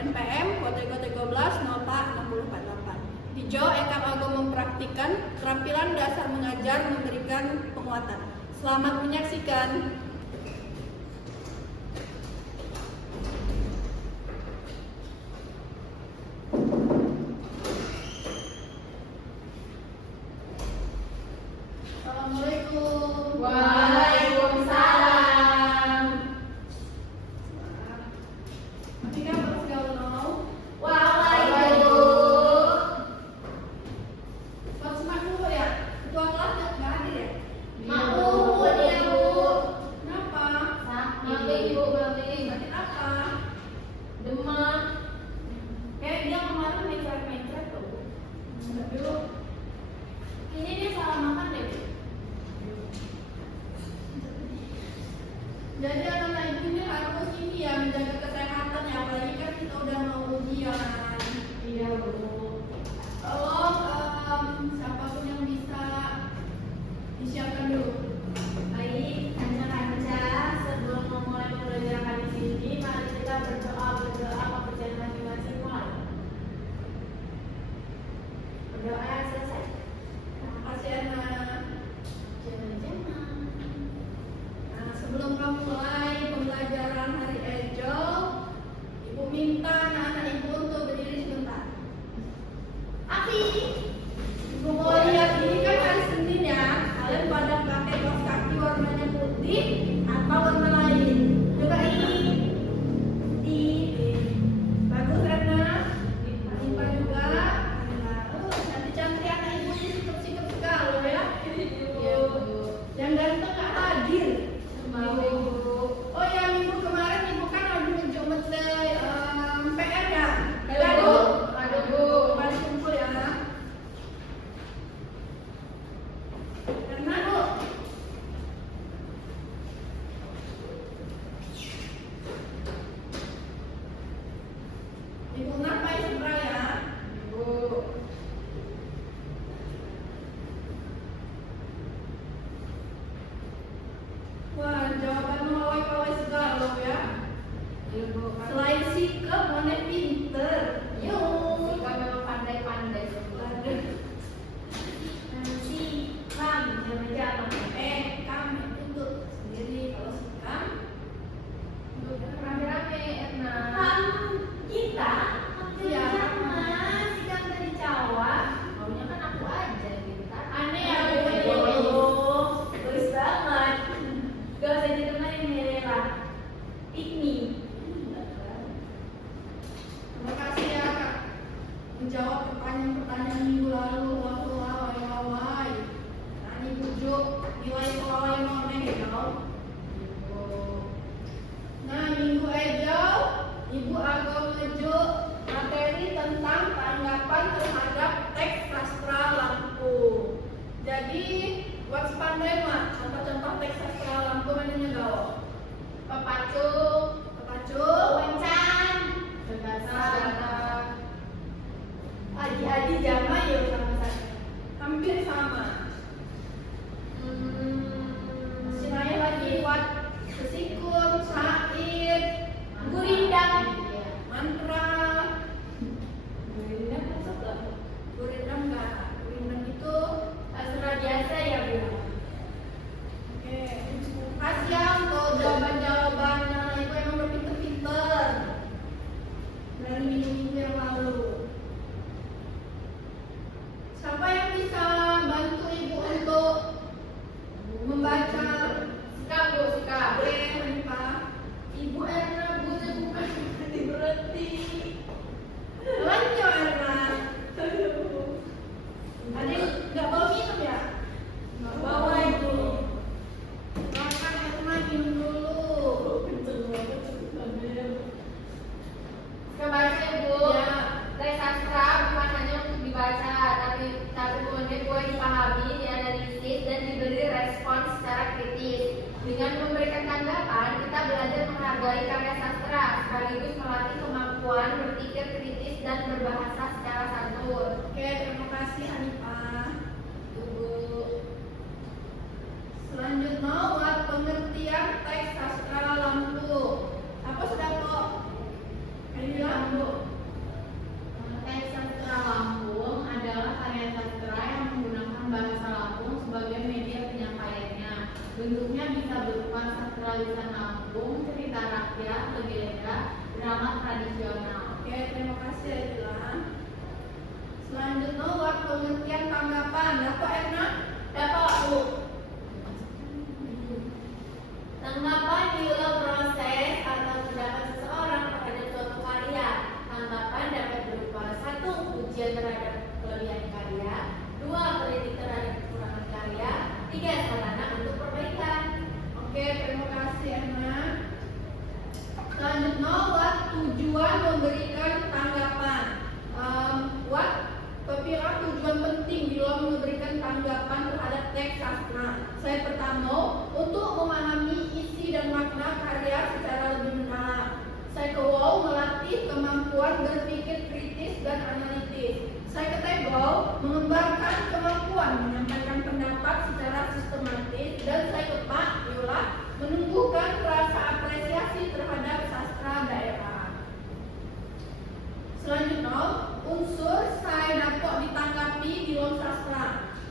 NPM Kota 13 nota 6048. Hijau Ekam Agung mempraktikkan keterampilan dasar mengajar memberikan penguatan. Selamat menyaksikan. Assalamualaikum. Waalaikumsalam. Ketika bergaul, Waalaikumsalam. buat semak dulu ya. Ketua kelas nggak hadir ya? Mau dia Bu. Kenapa? Sakit Ibu, sakit. Sakit apa? Demam. Kayak dia kemarin mencret tuh. Enggak dulu. Ini dia salah makan deh. Jadi anak-anak ibu ini harus ini ya menjaga kesehatan ya, apalagi kan kita udah mau ujian. Iya Bu. Tolong siapapun yang bisa disiapkan dulu. Baik, kanca-kanca, sebelum memulai pembelajaran di sini, mari kita berdoa kepercayaan masing-masing mulai. Berdoa selesai. Terima kasih anak. Jangan-jangan. Nah, sebelum kamu mulai pembelajaran hari Ejo, ibu minta anak-anak ibu untuk berdiri sebentar. Api. Ibu mau lihat ini kan hari Senin ya, kalian pada pakai kaos kaki warnanya putih atau warna lain. Coba ini. Bagus Rena. Anipa juga. Cantik-cantik anak ibu ini sikap-sikap sekali ya. Iya Bu. Yang ganteng nggak hadir. Mau Bu. Oh ya, minggu kemarin ibu kan lagi mencoba PR ya. Aduh Bu. Kembali kumpul ya. Karena Bu. Ibu ngapain seberang ya? Bu. Wah, jawaban melawai-lawai segala loh ya. Iya Bu. Selain sikap, mana pinter. Yuk, kita memang pandai-pandai. Waduh. Nanti kam jangan-jangan. Kami tuntut sendiri kalau sikap. Rame-rame Erna. Kita Iya. jangan si kan tadi Jawa. Maunya kan aku aja kita. Aneh ya, Bu. Bagus banget. Gak usah ditemenin Herela. Piknik. Terima kasih ya Kak. Menjawab pertanyaan-pertanyaan minggu lalu waktu lawai-lawai. Nah, ini bujuk nilai pelawai noneng ya. Nah, minggu Ejo, Ibu akan ngejuk materi tentang tanggapan terhadap teks sastra Lampung. Jadi, buat sepandai mah, contoh-contoh teks sastra Lampung ini gaul. Pepacu. Kepacu, Wencan. Adi-adi jama ya sama saya. Hampir sama. Sinaya lagi buat sesikun, syair, gurindam, mantra. Gurindam masuk lah. Gurindam enggak? Gurindam itu Sastra biasa ya Bu. oke. Kasih ya untuk jawaban-jawabannya itu emang berpinter-pinter dari minggu-minggu yang lalu. Siapa yang bisa bantu ibu untuk membaca? Sikap Bu, sikap. Boleh, Hanifah? Ibu Erna Bu, bukan berhenti. Lanjut Erna. Tadi nggak bawa minum ya? Bawa ibu. Makan Erna minum dulu. Kebaca Ibu. Ya. Teks sastra bukan hanya untuk dibaca, tapi kemudian gue dipahami, dianalisis dan diberi respon secara kritis. Dengan memberikan tanggapan, kita belajar menghargai karya sastra, sekaligus melatih kemampuan berpikir kritis dan berbahasa secara santun. Oke, terima kasih Hanifah. Bu. Selanjutnya buat pengertian teks sastra Lampung. Apa sudah kok? Ini bilang Bu. warisan kampung, cerita rakyat, legenda, drama tradisional. Oke, terima kasih Ella. Selanjutnya buat pengertian tanggapan. Dapat Erna? Dapat Bu. Tanggapan diulang proses atau pendapat seseorang terhadap suatu karya. Tanggapan dapat berupa 1. Pujian terhadap kelebihan karya, 2. Kritik terhadap kekurangan karya, 3. Sarana untuk perbaikan. Oke, terima kasih Erna. Selanjutnya buat tujuan memberikan tanggapan. What Pepira tujuan penting dalam memberikan tanggapan terhadap teks sastra. Saya pertama untuk memahami isi dan makna karya secara lebih mendalam. Saya kedua melatih kemampuan berpikir kritis dan analitis. Saya ketiga mengembangkan kemampuan menyampaikan pendapat secara sistematis, dan saya keempat ialah menumbuhkan rasa apresiasi terhadap sastra daerah. Selanjutnya, unsur saya dapat ditanggapi di dalam sastra.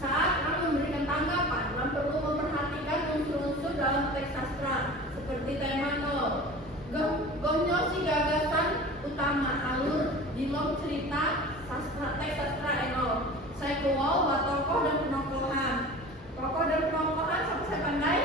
Saat kamu memberikan tanggapan, kamu perlu memperhatikan unsur-unsur dalam teks sastra seperti tema si gagasan utama alur di dalam cerita sastra teks sastra eno. Saya kewau buat tokoh dan penokohan. Tokoh dan penokohan sampai saya pandai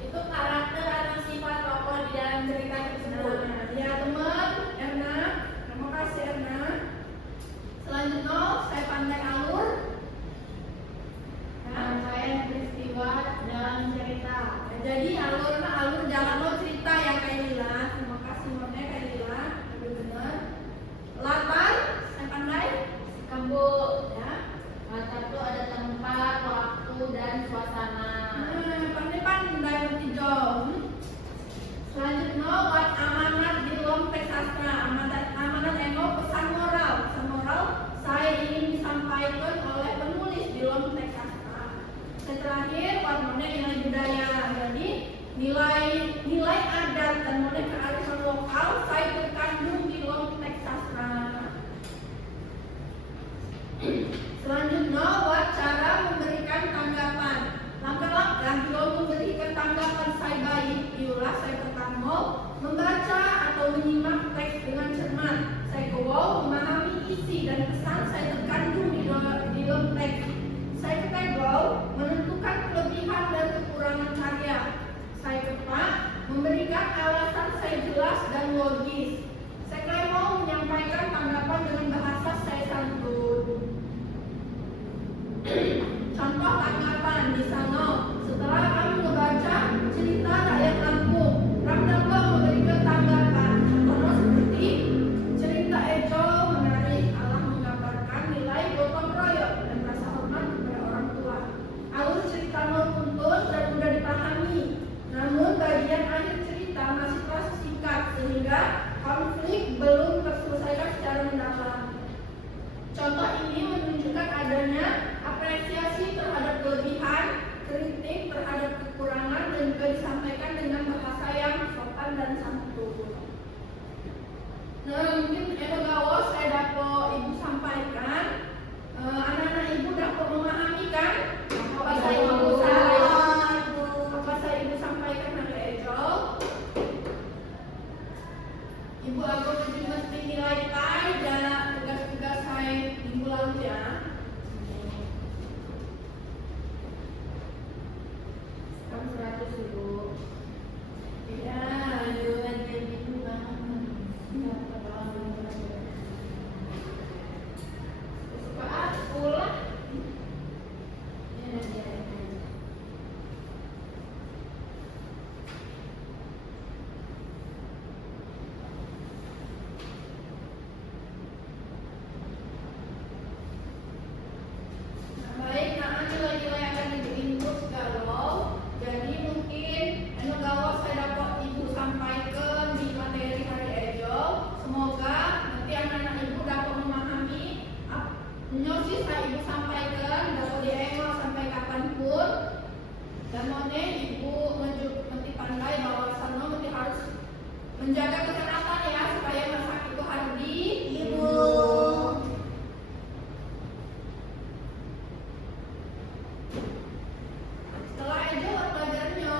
Itu karakter atau sifat tokoh di dalam cerita tersebut. ya teman Erna. Terima kasih Erna. Selanjutnya saya pandai alur Rangkaian peristiwa dalam cerita. Jadi alur jalan cerita ya Kak Lila. Terima kasih Mone Kak Lila. Udah benar. Latar saya pandai Kambu. ya. Latar itu ada tempat, waktu, dan suasana. Pandai bertiga. Selanjutnya buat amanat di dalam teks sastra. Amanat eno pesan moral. Pesan moral saya ingin disampaikan oleh penulis di dalam teks sastra. Terakhir buat Mone nilai budaya. Jadi nilai adat dan Mone kearifan lokal saya terkandung di dalam teks sastra. Selanjutnya buat cara memberikan tanggapan. Langkah-langkah dalam memberikan tanggapan saya baik ialah saya pertama membaca atau menyimak teks dengan cermat. Saya kedua memahami isi dan pesan saya terkandung di dalam teks. Saya ketiga menentukan kelebihan dan kekurangan karya. Saya keempat memberikan alasan saya jelas dan logis. Saya kelima menyampaikan tanggapan dengan bahasa saya santun. Contoh tanggapan di sana. Setelah kamu membaca cerita rakyat Lampung, kamu dapat memberikan tanggapan. Contohnya seperti cerita Ejo menarik, Allah menggambarkan nilai gotong royong dan rasa hormat kepada orang tua. Alur cerita runtut dan mudah dipahami, namun bagian akhir cerita masih terasa singkat sehingga konflik belum terselesaikan secara mendalam. Contoh ini menunjukkan adanya apresiasi terhadap kelebihan, kritik terhadap kekurangan, dan juga disampaikan dengan bahasa yang sopan dan santun. Nah, mungkin gawo saya dapat ibu sampaikan. Anak-anak ibu dapat memahami kan apa saya ibu sampaikan hari Ejo. Ibu aku juga mesti nilai kai dalam tugas-tugas saya minggu lalu ya. Kamu 100 dulu. Ya, Aduh, jadi itu banget. suka pulang. Baik, nah nilai-nilai akan ibu input galau. Jadi mungkin galau saya dapat ibu sampaikan di materi hari Ejo. Semoga nanti anak-anak ibu dapat memahami nyosis saya ibu sampaikan dapat diengol sampai kapanpun. Dan Mone ibu nanti pandai bahwa sana nanti harus menjaga kesehatan ya supaya masak itu hardi ibu. Setelah itu belajarnya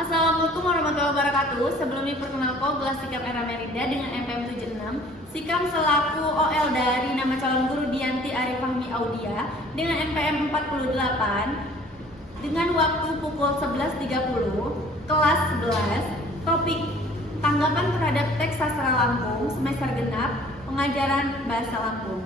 Assalamualaikum warahmatullahi wabarakatuh. Sebelumnya perkenalkan kelas Sikam Era Merida dengan MPM 76. Sikam selaku OL dari nama calon guru Dianti Arifahmi Audia dengan MPM 48 dengan waktu pukul 11.30 kelas 11. Topik tanggapan terhadap teks sastra Lampung semester genap pengajaran bahasa Lampung.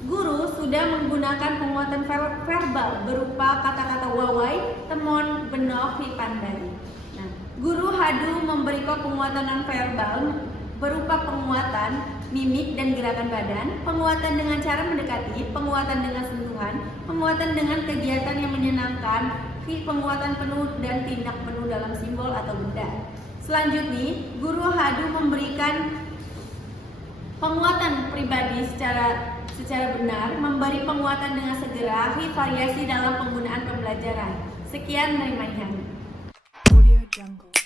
Guru sudah menggunakan penguatan verbal berupa kata-kata wawai, temon, benoh, pandai. Nah, guru Hadu memberikan penguatan non-verbal berupa penguatan mimik dan gerakan badan, penguatan dengan cara mendekati, penguatan dengan sentuhan, penguatan dengan kegiatan yang menyenangkan, penguatan penuh dan tindak penuh dalam simbol atau benda. Selanjutnya, guru Hadu memberikan penguatan pribadi secara benar, memberi penguatan dengan segera, variasi dalam penggunaan pembelajaran. Sekian, Mary Maihan. Audio Jungle.